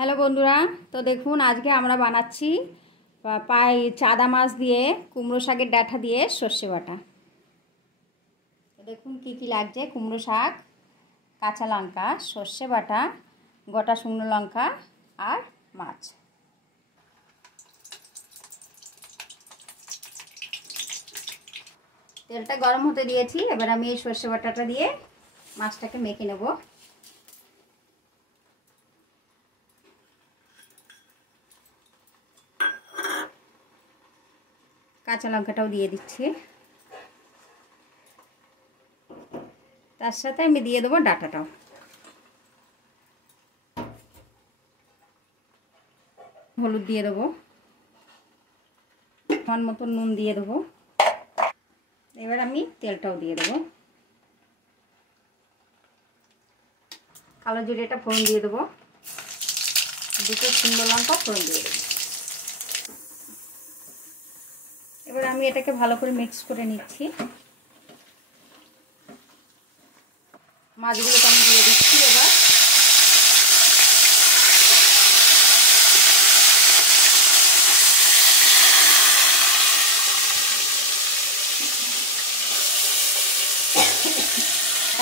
Hello বন্ধুরা, তো দেখুন আজকে আমরা বানাচ্ছি চাদা মাছ দিয়ে কুমড়ো শাকের ডাঁটা দিয়ে সর্ষে বাটা। তো দেখুন কি কি লাগছে: কুমড়ো শাক, কাঁচা লঙ্কা, সর্ষে বাটা, গোটা শুকনো লঙ্কা আর মাছ। তেলটা গরম হতে দিয়েছি, এবার আমি এই সর্ষে বাটাটা দিয়ে মাছটাকে মেখে নেব। কাঁচা লঙ্কাটাও দিয়ে দিচ্ছি, তার সাথে আমি দিয়ে দেবো ডাঁটাটাও। হলুদ দিয়ে দেবো, মান মতো নুন দিয়ে দেবো। এবার আমি তেলটাও দিয়ে দেবো, কালো জিরেটা ফোড়ন দিয়ে দেবো, দুটো শুকনো লঙ্কা ফোড়ন দিয়ে দেবো। এবার আমি এটাকে ভালো করে মিক্স করে নিচ্ছি। মাছগুলোকে আমি দিয়ে দিচ্ছি। এবার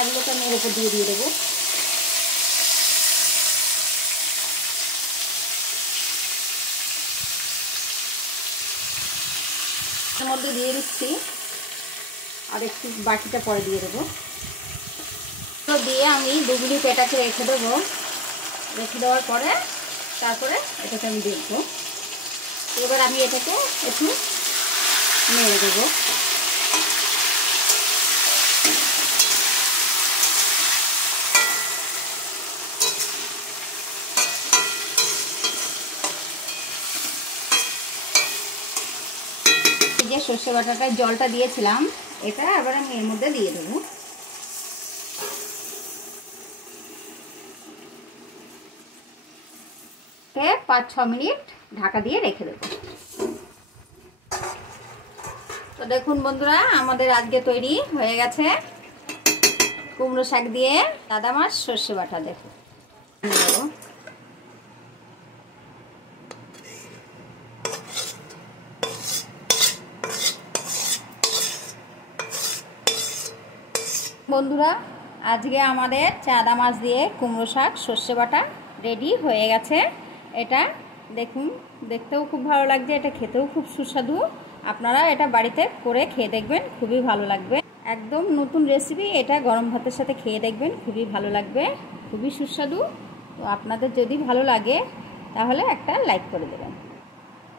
এগুলোকে আমি এর উপর দিয়ে দেবো। এর মধ্যে দিয়ে দিচ্ছি, আর একটু বাকিটা পরে দিয়ে দেবো। তো দিয়ে আমি 2 মিনিট এটাকে রেখে দেবো। রেখে দেওয়ার পরে তারপরে এটাকে আমি দেখবো। এবার আমি এটাকে একটু নেড়ে দেবো। এই যে সর্ষে বাটাটার জলটা দিয়েছিলাম, এটা এবার আমি এর মধ্যে দিয়ে দেবো। 5-6 মিনিট ঢাকা দিয়ে রেখে দেবো। তো দেখুন বন্ধুরা, আমাদের আজকে তৈরি হয়ে গেছে কুমড়ো শাক দিয়ে চাদা মাছ সর্ষে বাটা। দেখুন বন্ধুরা, আজকে আমাদের চাদা মাছ দিয়ে কুমড়ো শাক সর্ষে বাটা রেডি হয়ে গেছে। এটা দেখুন, দেখতেও খুব ভালো লাগছে, এটা খেতেও খুব সুস্বাদু। আপনারা এটা বাড়িতে করে খেয়ে দেখবেন, খুবই ভালো লাগবে। একদম নতুন রেসিপি, এটা গরম ভাতের সাথে খেয়ে দেখবেন, খুবই ভালো লাগবে, খুবই সুস্বাদু। তো আপনাদের যদি ভালো লাগে তাহলে একটা লাইক করে দেবেন।